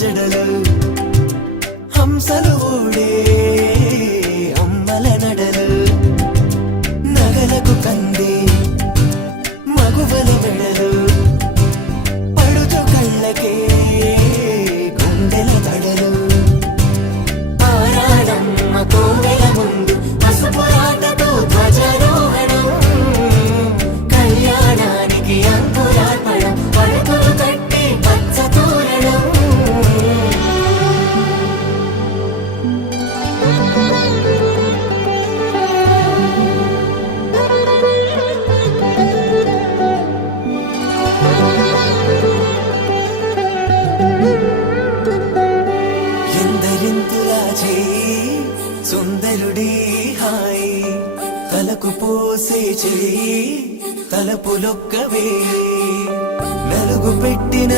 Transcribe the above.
జడలు హంసలు ఊడే అమ్మల నడలు నగలకు కంది మగువల మెడలు పడుచు కళ్ళకే గుండెల తడలు ఆరాడమ్మ కోవెల ముందు పసుపురాటతో ధ్వజారోహణం కళ్యాణానికి అంకురార్పణం పడకలు కట్టి పచ్చ తోరణం ఎందరింతులా చేయి సుందరుడి హాయి తలకు పోసే చేయి తలపులొక్కవే నలుగు పెట్టిన